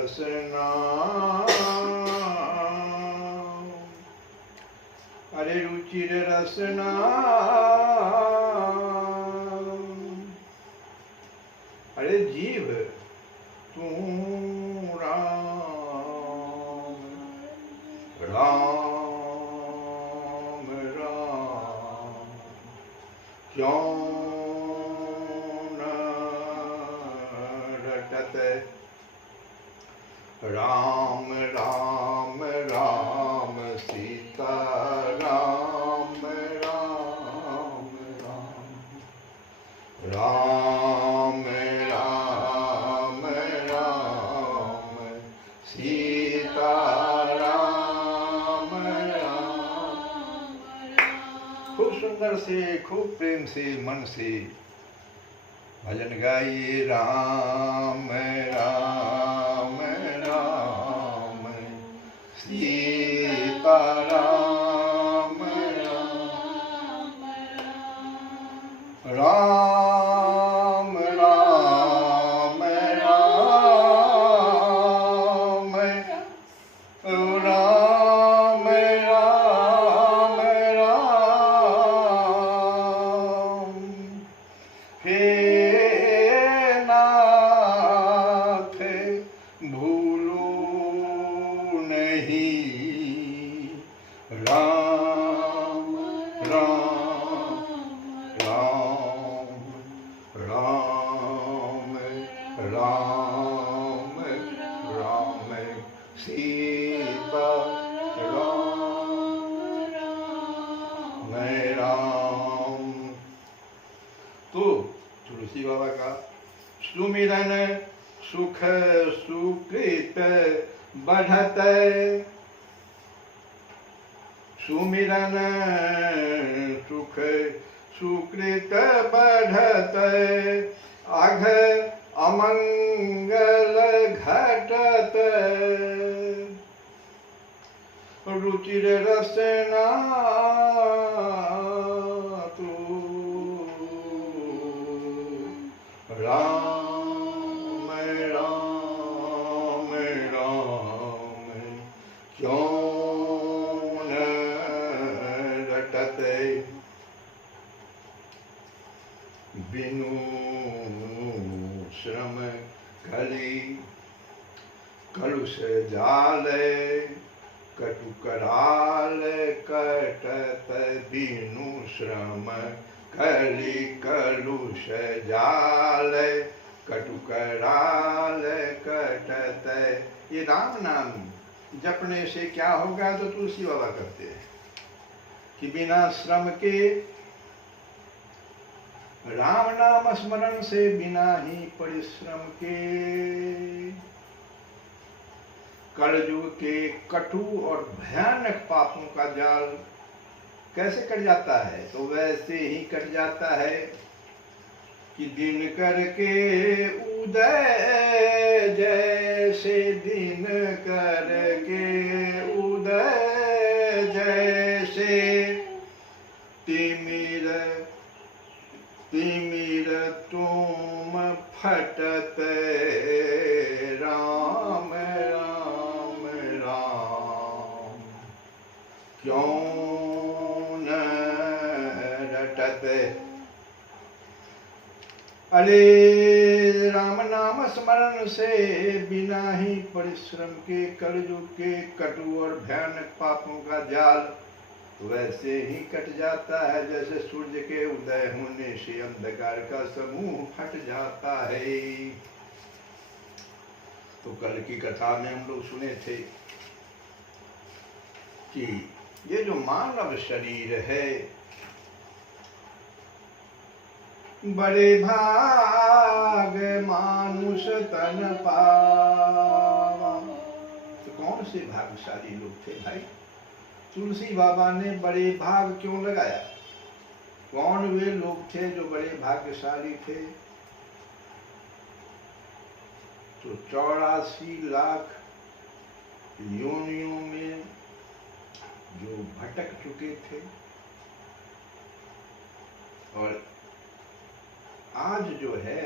रसना, अरे रुचिर रसना, अरे जीव तू राम राम राम क्यों न रटत, राम राम राम सीता राम राम राम राम राम राम सीता राम राम। खूब सुंदर से, खूब प्रेम से, मन से भजन गाइए। राम राम राम सीता राम राम राम राम राम राम राम राम हे नाथ भूलो नहीं, राम राम राम राम राम राम सीता राम राम। तो तुलसी बाबा का सुमिरन सुख सुकृत बढ़त, सुमिरन सुख सुकृत बढ़त, अघ अमंगल घटत, रुचिर रसना तू राम राम राम क्यों न रटत, बिनु श्रम कली कलुष जाल, कटु कराल कटत, बिनु श्रम कली कलुष जाल, कटु कराल कटत। ये राम नाम जपने से क्या होगा? तो तुलसी बाबा कहते हैं कि बिना श्रम के, राम नाम स्मरण से, बिना ही परिश्रम के, कलयुग के कटु और भयानक पापों का जाल कैसे कट जाता है? तो वैसे ही कट जाता है कि दिन करके उदय, जैसे दिन करके उदय, जैसे तिमिर तिमिर तुम फटत, राम राम राम क्यों न रटत। अरे राम नाम स्मरण से, बिना ही परिश्रम के, कलयुग के कटु और भयानक पापों का जाल वैसे ही कट जाता है जैसे सूर्य के उदय होने से अंधकार का समूह फट जाता है। तो कल की कथा में हम लोग सुने थे कि ये जो मानव शरीर है, बड़े भाग मानुष तन पावा। तो कौन से भाग्यशाली लोग थे भाई? तुलसी बाबा ने बड़े भाग क्यों लगाया? कौन वे लोग थे जो बड़े भाग्यशाली थे? तो 84 लाख योनियों में जो भटक चुके थे और आज जो है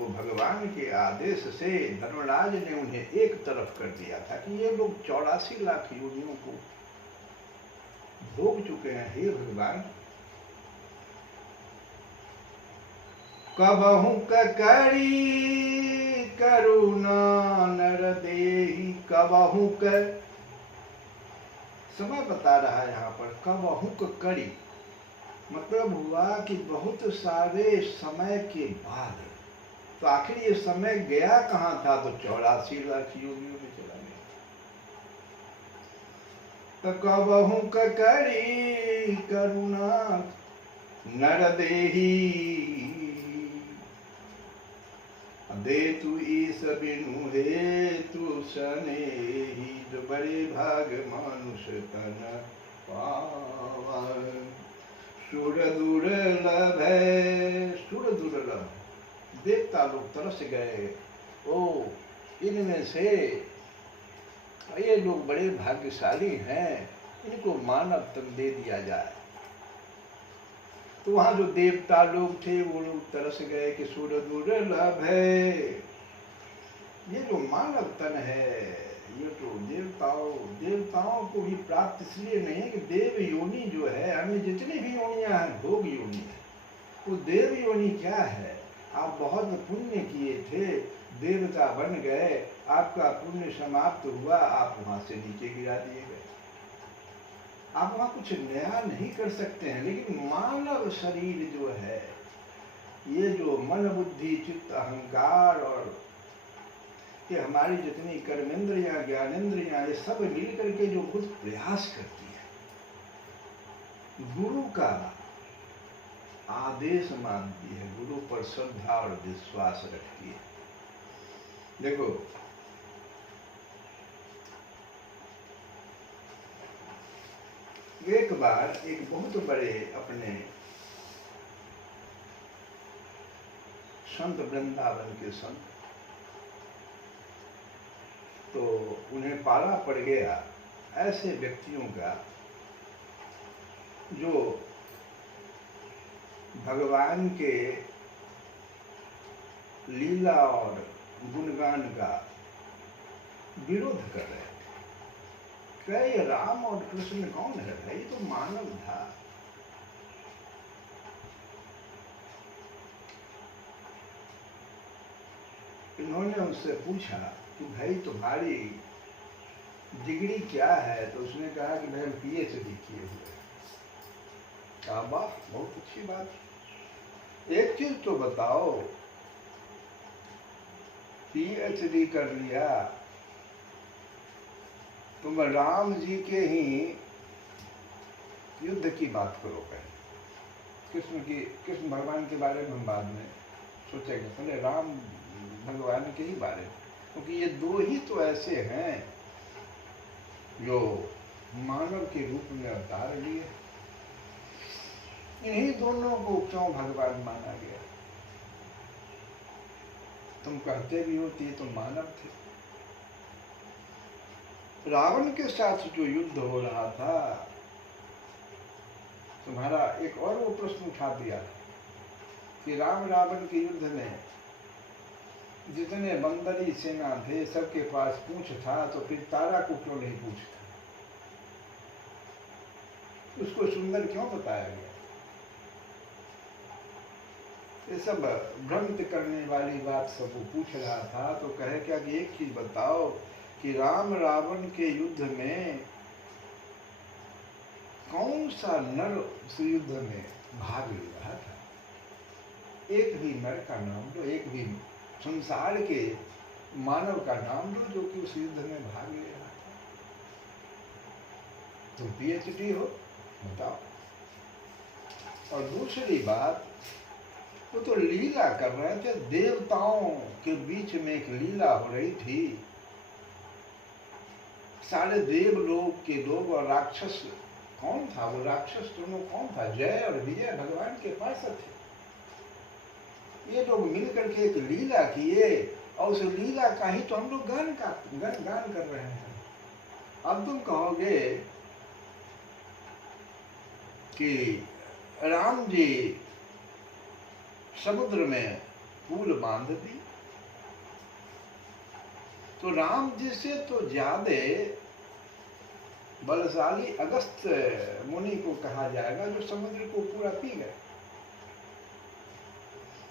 वो भगवान के आदेश से धर्मराज ने उन्हें एक तरफ कर दिया था कि ये लोग 84 लाख योनियों को भोग चुके हैं। हे भगवान, कबहु करी करुणा नर देहि, कबहु समय बता रहा है यहाँ पर। कबहु करी मतलब हुआ कि बहुत सारे समय के बाद। तो आखिर ये समय गया कहाँ था? तो 84 लाख योनियों में चला गया। तो कबहु करी करुणा नर देहि, दे तू ईस बिनु हे तू सनेही, जो बड़े भाग मानुष तन पावन। सुर दुर्लभ है, सुर दुर्लभ, देवता लोग तरस गए। ओ, इनमें से ये लोग बड़े भाग्यशाली हैं, इनको मानव तन दे दिया जाए। तो वहां जो देवता लोग थे वो लोग तरस गए कि सुर दुर्लभ है, ये जो मानव तन है, ये तो देवताओं को भी प्राप्त इसलिए नहीं है कि देव योनि जो है, हमें जितनी भी योनियां हैं भोग योनि है। वो देव योनि क्या है? आप बहुत पुण्य किए थे, देवता बन गए, आपका पुण्य समाप्त हुआ, आप वहां से नीचे गिरा दिए गए। आप वहां कुछ नया नहीं कर सकते हैं। लेकिन मानव शरीर जो है, ये जो मन बुद्धि चित्त अहंकार और ये हमारी जितनी कर्मेंद्रियां ज्ञानेंद्रियां, ये सब मिल करके जो खुद प्रयास करती है, गुरु का आदेश मानती है, गुरु पर श्रद्धा और विश्वास रखती है। देखो, एक बार एक बहुत बड़े अपने संत, वृंदावन के संत, तो उन्हें पाला पड़ गया ऐसे व्यक्तियों का जो भगवान के लीला और गुणगान का विरोध कर रहे थे। ये राम और कृष्ण कौन है भाई? तो मानव था। इन्होंने उससे पूछा कि भाई तुम्हारी डिग्री क्या है? तो उसने कहा कि भाई PhD किए हुए। कहा वाह, बहुत अच्छी बात। एक चीज तो बताओ, PhD कर लिया, तुम राम जी के ही युद्ध की बात करो पहले। कृष्ण भगवान के बारे में हम बाद में सोचेंगे, पहले राम भगवान के ही बारे में, क्योंकि ये दो ही तो ऐसे हैं जो मानव के रूप में अवतार लिए। इन्हीं दोनों को क्यों भगवान माना गया? तुम कहते भी हो ये तो मानव थे। रावण के साथ जो युद्ध हो रहा था, तुम्हारा एक और वो प्रश्न उठा दिया कि राम रावण के युद्ध में जितने बंदरी सेना थे सबके पास पूंछ था, तो फिर तारा को क्यों नहीं पूछता? उसको सुंदर क्यों बताया गया? ये सब भ्रमित करने वाली बात सब वो पूछ रहा था। तो कहे क्या कि एक चीज बताओ कि राम रावण के युद्ध में कौन सा नर उस युद्ध में भाग ले रहा था? एक भी नर का नाम लो, एक भी संसार के मानव का नाम लो जो कि उस युद्ध में भाग ले रहा था। तुम PhD हो, बताओ। और दूसरी बात, वो तो लीला कर रहे थे, देवताओं के बीच में एक लीला हो रही थी। सारे देवलोक के लोग और राक्षस, कौन था वो राक्षस दोनों? कौन था? जय और विजय भगवान के पास थे। ये लोग मिलकर के एक लीला किए और उस लीला का ही तो हम लोग गान कर रहे हैं। अब तुम कहोगे कि राम जी समुद्र में पुल बांध दी। तो राम जी से तो ज्यादा बलशाली अगस्त मुनि को कहा जाएगा, जो समुद्र को पूरा पी गए।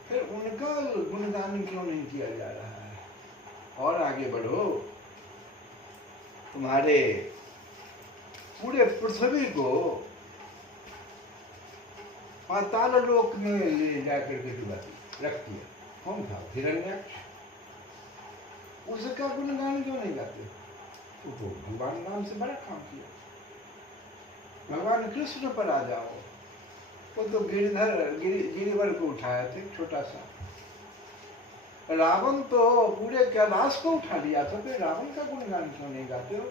फिर उनका गुणगान क्यों नहीं किया जा रहा है? और आगे बढ़ो, तुम्हारे पूरे पृथ्वी को पाताल लोक में ले जाकर के डुबाती रख दिया। कौन था? हिरण्याक्ष। उसका गुणगान क्यों नहीं गाते? तो भगवान राम से बड़ा काम किया। भगवान कृष्ण पर आ जाओ, वो तो गिरिवर को उठाया थे, छोटा सा। रावण तो पूरे कैलाश को उठा लिया था, फिर रावण का गुणगान क्यों नहीं गाते हो?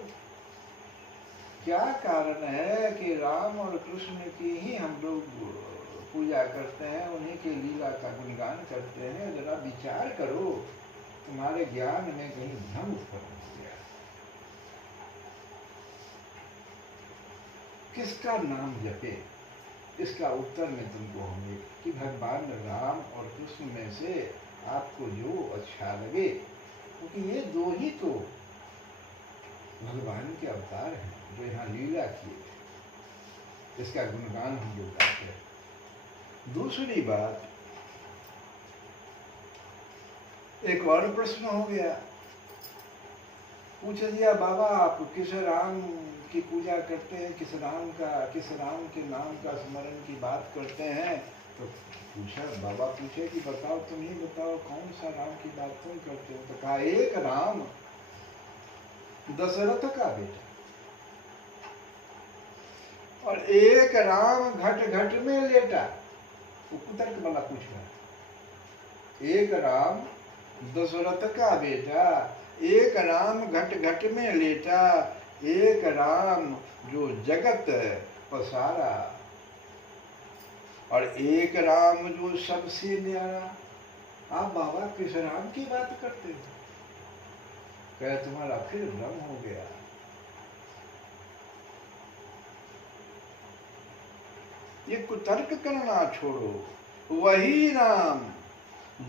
क्या कारण है कि राम और कृष्ण की ही हम लोग पूजा करते हैं, उन्हीं के लीला का गुणगान करते हैं? जरा विचार करो, तुम्हारे ज्ञान में कहीं भ्रम उत्पन्न हो गया। किसका नाम जपे? इसका उत्तर में तुमको होंगे कि भगवान राम और कृष्ण में से आपको जो अच्छा लगे, क्योंकि ये दो ही तो भगवान के अवतार हैं जो यहाँ लीला किए। इसका गुणगान हम लोग गाते हैं। दूसरी बात, एक और प्रश्न हो गया, पूछ दिया बाबा आप किस राम की पूजा करते हैं, किस राम के नाम का स्मरण की बात करते हैं? तो पूछा, बाबा पूछे कि बताओ, तुम ही बताओ कौन सा राम की बात तुम करते हो? तो कहा, एक राम दशरथ का बेटा, और एक राम घट घट में लेटा। वो कुतर्क वाला पूछ रहा है। एक राम दशरथ का बेटा, एक राम घट घट में लेटा, एक राम जो जगत पसारा, और एक राम जो सबसे न्यारा। आप बाबा किस राम की बात करते हो? कहे, तुम्हारा फिर भ्रम हो गया। ये कुतर्क करना छोड़ो। वही राम,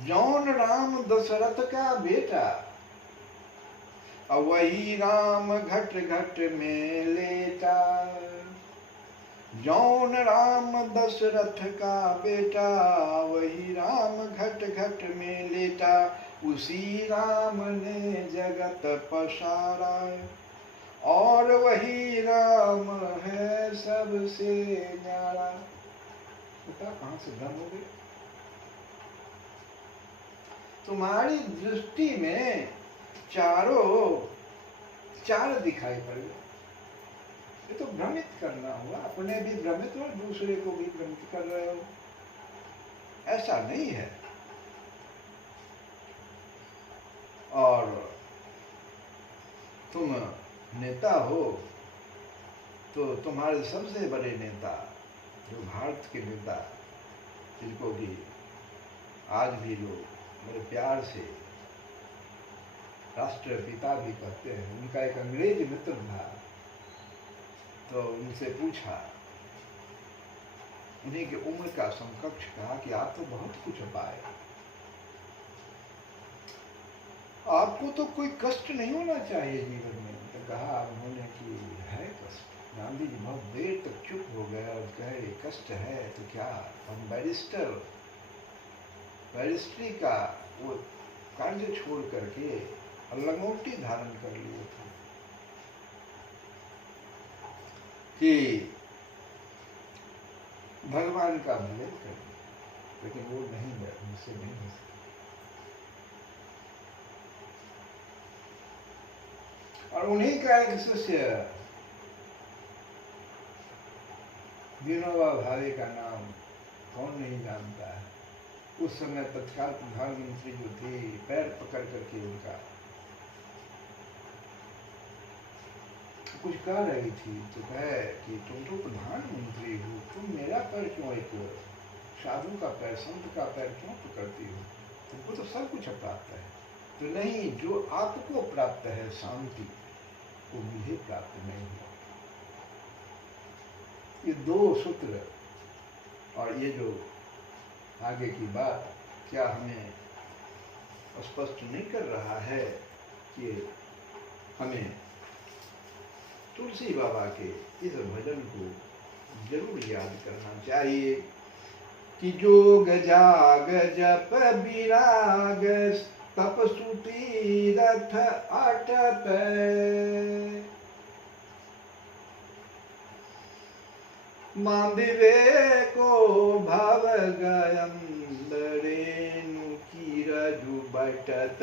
जौन राम दशरथ का बेटा, और वही राम घट घट में लेटा। जौन राम दशरथ का बेटा, वही राम घट घट में लेटा। उसी राम ने जगत पसारा, और वही राम है सबसे न्यारा। कहां से भ्रम हो गया? तुम्हारी दृष्टि में चारों चार दिखाई पड़े। ये तो भ्रमित करना हुआ, अपने भी भ्रमित हो, दूसरे को भी भ्रमित कर रहे हो। ऐसा नहीं है। और तुम नेता हो तो तुम्हारे सबसे बड़े नेता, जो भारत के नेता, जिनको भी आज भी लोग बड़े प्यार से राष्ट्रपिता भी कहते हैं, उनका एक अंग्रेज मित्र था। तो उनसे पूछा, उन्हीं की उम्र का समकक्ष, कहा कि आप तो बहुत कुछ पाए, आपको तो कोई कष्ट नहीं होना चाहिए जीवन में। तो कहा उन्होंने कि है कष्ट। गांधी जी बहुत देर तक चुप हो गए और कहे, कष्ट है तो क्या? हम बैरिस्ट्री का वो कार्य छोड़ करके लंगोटी धारण कर लिए थे कि भगवान का भजन करें, लेकिन वो नहीं, मुझसे नहीं हो सकता। और उन्हीं का एक शिष्य विनोबा भावे का नाम कौन नहीं जानता है। उस समय तत्काल प्रधानमंत्री जो थे, पैर पकड़ करके उनका कुछ कह रही थी, तो कहे कि तुम तो प्रधानमंत्री हो, तुम मेरा पैर क्यों, एक साधु का पैर, संत का पैर क्यों पकड़ती हो? तुमको तो सब कुछ प्राप्त है। तो नहीं, जो आपको प्राप्त है शांति, वो मुझे प्राप्त नहीं हुआ। ये दो सूत्र, और ये जो आगे की बात, क्या हमें स्पष्ट नहीं कर रहा है कि हमें तुलसी बाबा के इस भजन को जरूर याद करना चाहिए कि जोग जाग जप विराग तप सुती रथ अटप मांदिवे को भव गयम रेणु की रजु बटत।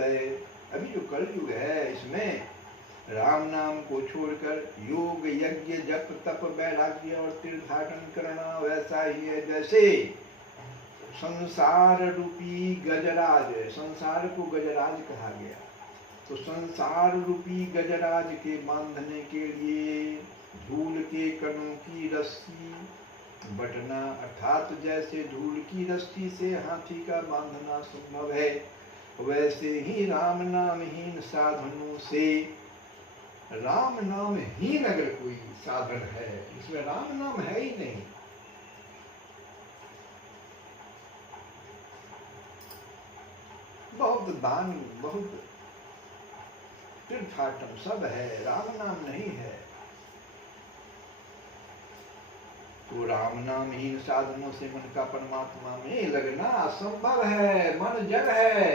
अभी जो कलयुग है इसमें राम नाम को छोड़कर योग यज्ञ जप तप वैराग्य और तीर्थाटन करना वैसा ही है जैसे संसार रूपी गजराज, संसार को गजराज कहा गया, तो संसार रूपी गजराज के बांधने के लिए धूल के कणों की रस्सी बटना, अर्थात जैसे धूल की रस्सी से हाथी का बांधना संभव है, वैसे ही राम नामहीन साधनों से, राम नामहीन अगर कोई साधन है इसमें राम नाम है ही नहीं, बहुत दान बहुत तीर्थाटन सब है, राम नाम नहीं है, तो राम नामहीन साधनों से मन का परमात्मा में लगना असंभव है, मन जड़ है।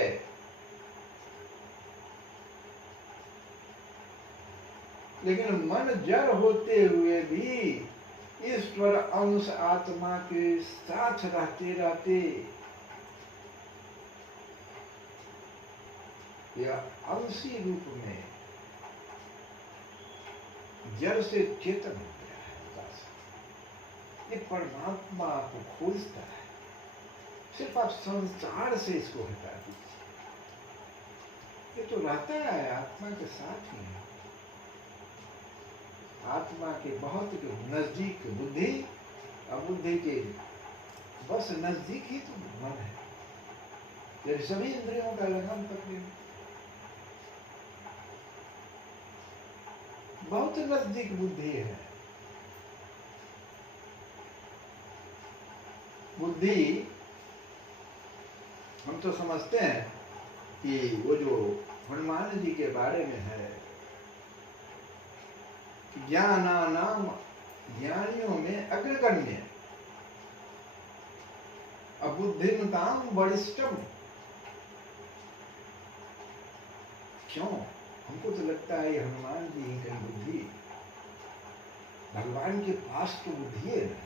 लेकिन मन जड़ होते हुए भी ईश्वर अंश आत्मा के साथ रहते रहते या अंशी रूप में जड़ से चेतन हो गया है, बस ये परमात्मा को खोजता है। सिर्फ आप संसार से इसको हटा दीजिए, ये तो रहता है आत्मा के साथ ही है, आत्मा के बहुत नजदीक बुद्धि, और बुद्धि के बस नजदीक ही तो मन है, यदि सभी इंद्रियों का लगाम पकड़े बहुत नजदीक बुद्धि है। बुद्धि हम तो समझते हैं कि वो जो हनुमान जी के बारे में है, ज्ञानानाम ज्ञानियों में अग्रगण्य अबुद्धिमताम वरिष्ठम। क्यों? हमको तो लगता है ये हनुमान जी ही कहीं बुद्धि, भगवान के पास तो बुद्धि है ना,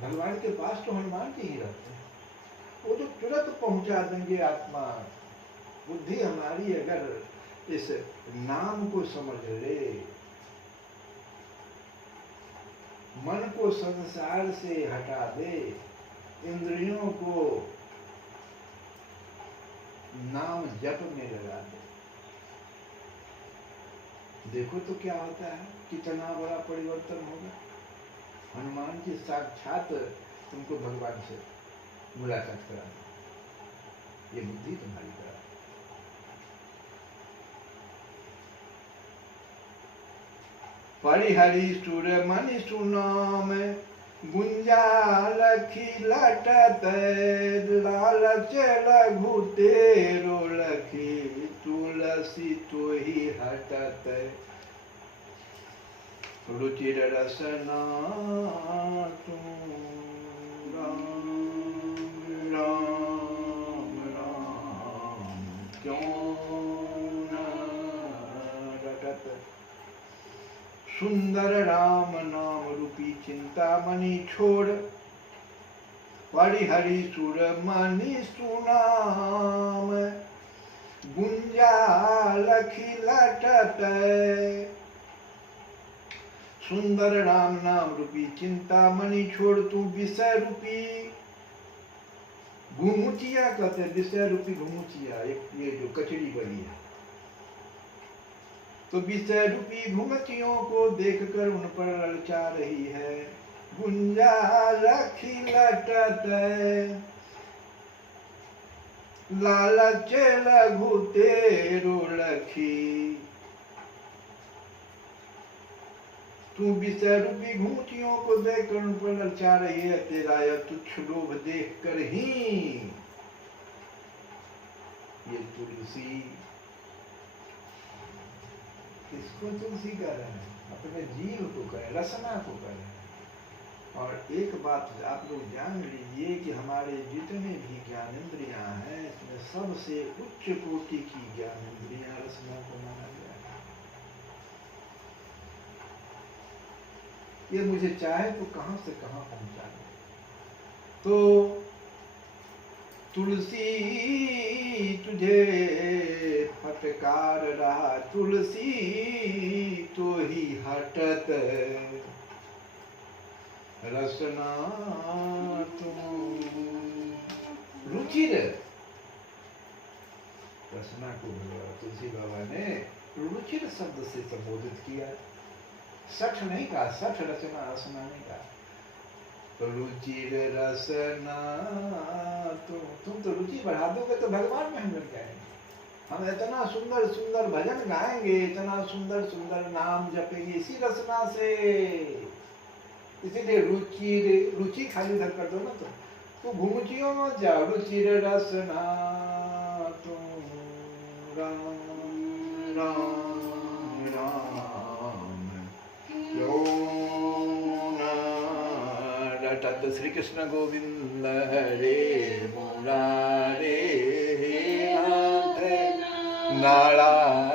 भगवान के पास तो हनुमान जी ही रहते हैं, वो तो तुरंत पहुंचा देंगे आत्मा। बुद्धि हमारी अगर इस नाम को समझ ले, मन को संसार से हटा दे, इंद्रियों को नाम जप में लगा दे, देखो तो क्या होता है, कितना बड़ा परिवर्तन होगा। हनुमान जी साक्षात तुमको भगवान से मुलाकात कराना, ये बुद्धि तुम्हारी करा। परिहरि सुर मणि सुनाम गुंजा लखी लटत, लालच लघु तेरो लखी तुलसी तो ही हटत। रुचिर रसना तुम राम राम राम क्यों न रटत। सुंदर राम नाम रूपी चिंतामणि छोड़, परिहरि सुर मणि सुनाम गुंजा लखी लटत। सुंदर राम नाम रूपी चिंतामणि छोड़, तू विषय रूपी घुमुचिया कहते हैं, विषय रूपी घुमुचिया, एक ये जो कचड़ी बनी है, तो विषय रूपी घुमचियों को देखकर उन पर ललचा रही है। गुंजा लखी लटत, लालच लघु तेरो लखी। तू विषय रूपी घुमचियों को देखकर उन पर ललचा रही है, तेरा यह तुच्छ लोभ देख कर ही ये तुलसी, किसको तुलसी कह रहे हैं? अपने जीव को कह रहे हैं, रसना को कह रहे हैं। और एक बात आप लोग जान लीजिए कि हमारे जितने भी ज्ञानेंद्रियां हैं, इसमें सबसे उच्च कोटि की ज्ञानेंद्रियां रसना को माना गया है। ये मुझे चाहे तो कहां से कहां पहुंचा दे। तो तुलसी तुझे फटकार रहा, तुलसी तो ही हटत रसना तुम। रुचिर, रसना को तुलसी बाबा ने रुचिर शब्द से संबोधित किया। सठ नहीं कहा, सठ रचना, रसना नहीं कहा। तो रुचिर रसना तुम तो रुचि बढ़ा दोगे तो भगवान में हम बन जाएंगे। हम इतना सुंदर सुंदर भजन गाएंगे, इतना सुंदर सुंदर नाम जपेंगे इसी रसना से। इसीलिए रुचि खाली इधर कर दो ना, तो घूमचियो मत जाओ। रुचिर रसना तुम राम राम राम यो रटत श्री कृष्ण गोविंद हरे मुरारे नारायण